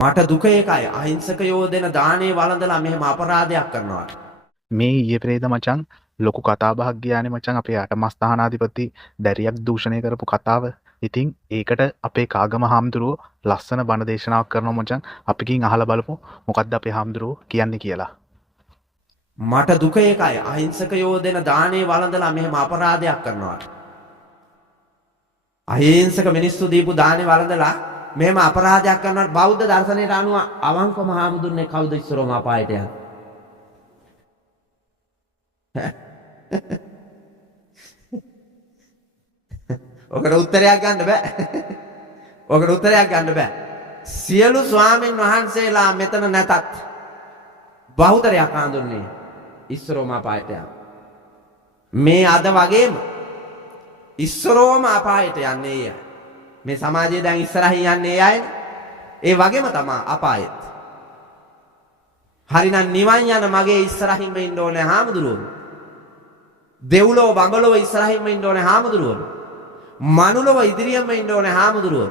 මට දුක ඒකයි අහිංසකයෝ දෙන දානේ වළඳලා මෙහෙම අපරාධයක් කරනවාට. මේ ඊයේ පෙරේද මචං ලොකු කතා බහක් ගියානේ මචං අපේ අටමස්ථානාධිපති දැරියක් දූෂණය කරපු කතාව. ඉතින් ඒකට අපේ කාගම හාමුදුරුවෝ ලස්සන බණ දේශනාවක් කරනවා මචං. අපි කින් අහලා බලමු මොකද්ද අපේ හාමුදුරුවෝ කියන්නේ කියලා. මට දුක ඒකයි අහිංසකයෝ දෙන දානේ වළඳලා මෙහෙම අපරාධයක් කරනවාට. අහිංසක මිනිස්සු දීපු දානේ වළඳලා මෙහෙම අපරාධයක් කරනවාට බෞද්ධ දර්ශනයට අනුව අවංකවම හාමුදුරනේ කවුද ඉස්සරෝම අපායට යන්නේ? ඔකට උත්තරයක් ගන්න බෑ. ඔකට උත්තරයක් ගන්න බෑ. සියලු ස්වාමීන් වහන්සේලා මෙතන නැතත් බහුතරයක් හඳුන්නේ ඉස්සරෝම අපායට යන. මේ අද වගේම ඉස්සරෝම අපායට යන්නේ. මේ සමාජයේ දැන් ඉස්සරහින් යන්නේ අයනේ. ඒ වගේම තමයි අපායෙත්. හරිනම් නිවන් යන මගේ ඉස්සරහින්ම ඉන්න ඕනේ හාමුදුරුවෝ. දෙව්ලොව බඹලොව ඉස්සරහින්ම ඉන්න ඕනේ හාමුදුරුවෝ. මනුලොව ඉදිරියෙන්ම ඉන්න ඕනේ හාමුදුරුවෝ.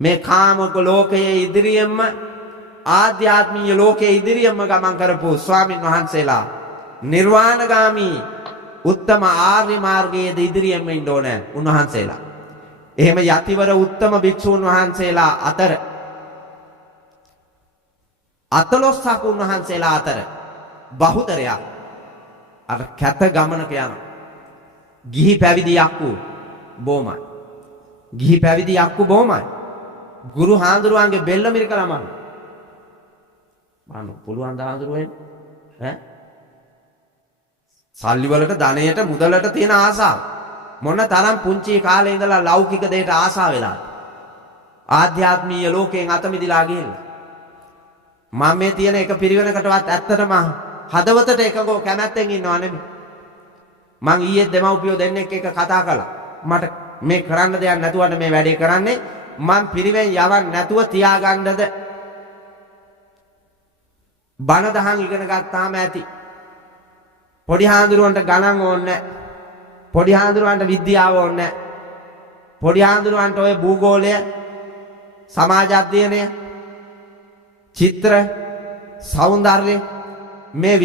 මේ කාමක ලෝකයේ ඉදිරියෙන්ම ආධ්‍යාත්මීය ලෝකයේ ඉදිරියෙන්ම ගමන් කරපු ස්වාමින් වහන්සේලා නිර්වාණගාමී උත්තම ආර්ය මාර්ගයේ ඉදිරියෙන්ම ඉන්න ඕනේ උන්වහන්සේලා. එහෙම යතිවර උත්තම භික්ෂූන් වහන්සේලා අතර අතලොස්සක් උන්වහන්සේලා අතර බහුතරයක් අර කැත ගමනක යන ගිහි පැවිදි යක්කු බොමයි. ගිහි පැවිදි යක්කු බොමයි. ගුරු හාමුදුරුවන්ගේ බෙල්ල මිරිකලම බලන්න පුළුවන් ද හාමුදුරුවෙන් ඈ සල්ලි වලට ධනයට මුදලට තියෙන ආසාව මොන තරම් පුංචි කාලේ ඉඳලා ලෞකික දෙයට ආසාව වෙලා ආධ්‍යාත්මීය ලෝකයෙන් අත මිදලා ගිහිල්ලා මම මේ තියෙන එක පිරිවෙනකටවත් ඇත්තටම හදවතට එකගෝ කැමැත්තෙන් ඉන්නව නෙමෙයි. මං ඊයේ දෙමව්පියෝ දෙන්නෙක් එක්ක කතා කළා. මට මේ කරන්න දෙයක් නැතුවට මේ වැඩේ කරන්නේ මං පිරිවෙන් යවන්න නැතුව තියාගන්නද බණ දහම් ඉගෙන ගත්තාම ඇති. පොඩි හාමුදුරුවන්ට ගණන් ඕනේ නැහැ. පොඩි හාමුදුරුවන්ට විද්‍යාව ඕනේ නැහැ. පොඩි හාමුදුරුවන්ට ඔය භූගෝලය සමාජ අධ්‍යයනය චිත්‍ර සෞන්දර්ය මේ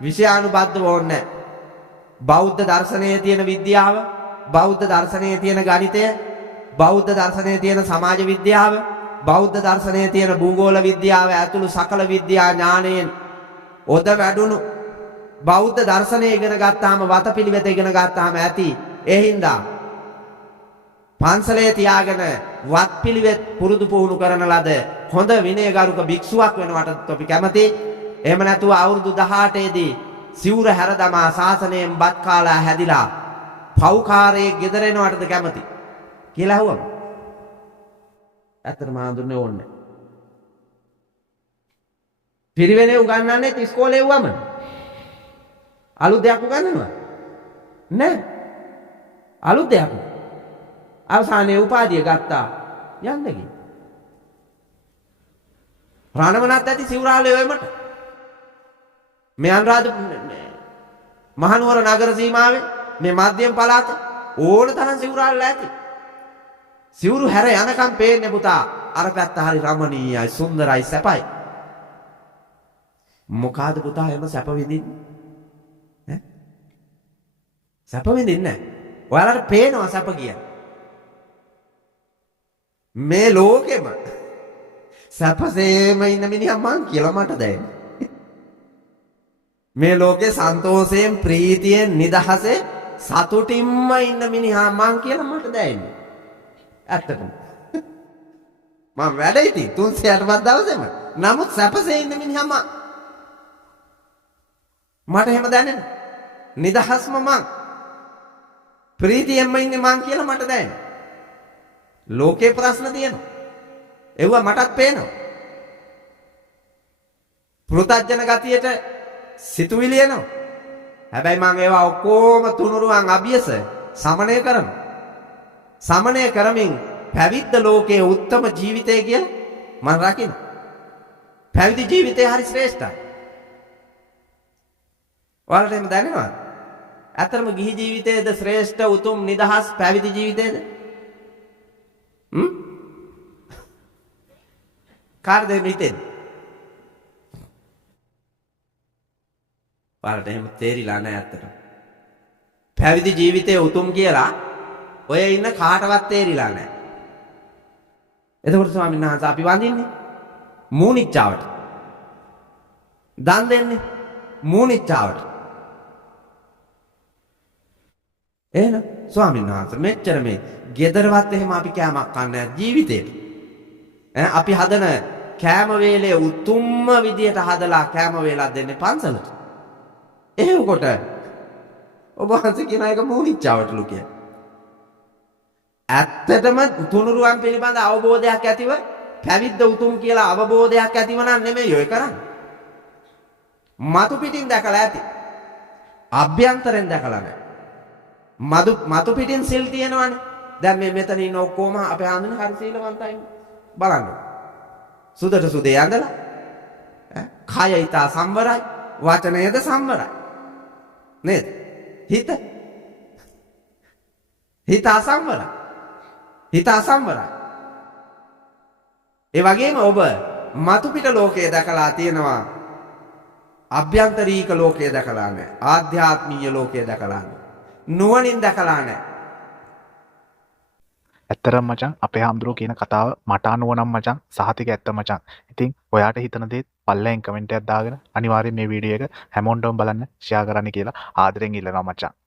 විෂයානුබද්ධව ඕනේ නැහැ. බෞද්ධ දර්ශනයේ තියෙන විද්‍යාව, බෞද්ධ දර්ශනයේ තියෙන ගණිතය, බෞද්ධ දර්ශනයේ තියෙන සමාජ විද්‍යාව, බෞද්ධ දර්ශනයේ තියෙන භූගෝල විද්‍යාව ඇතුළු සකල විද්‍යා ඥානයෙන් ඔද වැඩුණු බෞද්ධ දර්ශනය ඉගෙන ගත්තාම වතපිළිවෙත ඉගෙන ගත්තාම ඇති. ඒ හින්දා පන්සලේ තියාගෙන වත්පිළිවෙත් පුරුදු පුහුණු කරන ලද හොඳ විනයගරුක භික්ෂුවක් වෙනවට අපි කැමති. එහෙම නැතුව අවුරුදු 18 දී සිවුර හැර දමා ශාසනයෙන් බත් කාලා හැදිලා පව්කාරයේ ගෙදර එනවටද කැමති කියලා අහුවම ඇත්තටම හඳුන්නේ ඕනේ. පිරිවෙනේ උගන්වන්නේ ඉස්කෝලේ වුවම අලුත් දෙයක් උගන්වනවා නෑ. අලුත් දෙයක් අවසානයේ උපාධිය ගත්තා යන්න ගිහින් රාණවනත් ඇති සිවුරාලේ ඔයමට මේ අනුරාධපුර මහනුවර නගර සීමාවේ මේ මධ්‍යම පළාත ඕන තරම් සිවුරාල්ලා ඇති. සිවුරු හැර යනකම් පේන්නේ පුතා අර පැත්ත හරි රමණීයයි සුන්දරයි සැපයි. මොකාද පුතා එහෙම සැප විඳින්නේ ඈ? සැප විඳින්නේ නැහැ. ඔයාලට පේනවා සැප කියන්නේ. මේ ලෝකෙම සැපසේම ඉන්න මිනිහා මං කියලා මට දැනෙනවා. මේ ලෝකේ සන්තෝෂයෙන් ප්‍රීතියෙන් නිදහසේ සතුටින්ම ඉන්න මිනිහා මං කියලා මට දැනෙන්නේ. ඇත්තටම. මම වැඩ ඉතින් 365 දවසෙම. නමුත් සැපසේ ඉන්න මිනිහා මට එහෙම දැනෙන්නේ. නිදහස්ම මං. ප්‍රීතියෙන්ම ඉන්නේ මං කියලා මට දැනෙනවා. ලෝකේ ප්‍රශ්න තියෙනවා. ඒවා මටත් පේනවා. පෘථග්ජන ගතියට සිතුවිලි එනවා. හැබැයි මම ඒවා ඔක්කොම තුනුරුවන් අභියස සමනය කරනවා. සමනය කරමින් පැවිද්ද ලෝකයේ උත්තම ජීවිතය කියලා මම රකින්න. පැවිදි ජීවිතය හරි ශ්‍රේෂ්ඨයි. ඔයාලට එහෙම දැනෙනවද? ඇත්තටම ගිහි ජීවිතයේද ශ්‍රේෂ්ඨ උතුම් නිදහස් පැවිදි ජීවිතයේද? කාටද එහෙම හිතෙන්නේ? බලන්න එහෙම තේරිලා නැහැ ඇත්තටම. පැවිදි ජීවිතයේ උතුම් කියලා ඔය ඉන්න කාටවත් තේරිලා නැහැ. එතකොට ස්වාමීන් වහන්සේ අපි වඳින්නේ මූණිච්චාවට. දන් දෙන්නේ මූණිච්චාවට. එහෙනම් ස්වාමීන් වහන්සේ මෙච්චර මේ ගෙදරවත් එහෙම අපි කෑමක් කන්නේ ජීවිතේට. අපි හදන කෑම වේලේ උතුම්ම විදියට හදලා කෑම වේලක් දෙන්නේ පන්සලට. එහෙවකොට ඔබ වහන්සේ කියන එක මූණිච්චාවටලු කියලා. ඇත්තටම තුනුරුවන් පිළිබඳ අවබෝධයක් ඇතිව පැවිද්ද උතුම් කියලා අවබෝධයක් ඇතිව නම් නෙමෙයි ඔය කරන්නේ. මතු පිටින් දැකලා ඇති. අභ්‍යන්තරෙන් දැකලා නැහැ. මතු පිටින් සිල් තියෙනවනේ. දැන් මේ මෙතන ඉන්න ඔක්කොම අපේ ආන්දන හරි සීලවන්තයි. බලන්න. සුදට සුදේ ඇඳලා කය ඊට සම්වරයි, වචනයද සම්වරයි. නේද? හිත අසම්වරයි. හිත අසම්වරයි. ඒ වගේම ඔබ මතු පිට ලෝකයේ දැකලා තියෙනවා. අභ්‍යන්තරීක ලෝකයේ දැකලා නැහැ. ආධ්‍යාත්මීය ලෝකයේ දැකලා නැහැ. නුවණින් දැකලා නැහැ. ඇත්තරම් මචං අපේ හාමුදුරුවෝ කියන කතාව මට අනුව නම් මචං සහතික ඇත්ත මචං. ඉතින් ඔයාට හිතන දේත් පල්ලෙන් කමෙන්ට් එකක් දාගෙන අනිවාර්යෙන් මේ වීඩියෝ එක හැමෝටම බලන්න ෂෙයා කරන්න කියලා ආදරෙන් ඉල්ලනවා මචං.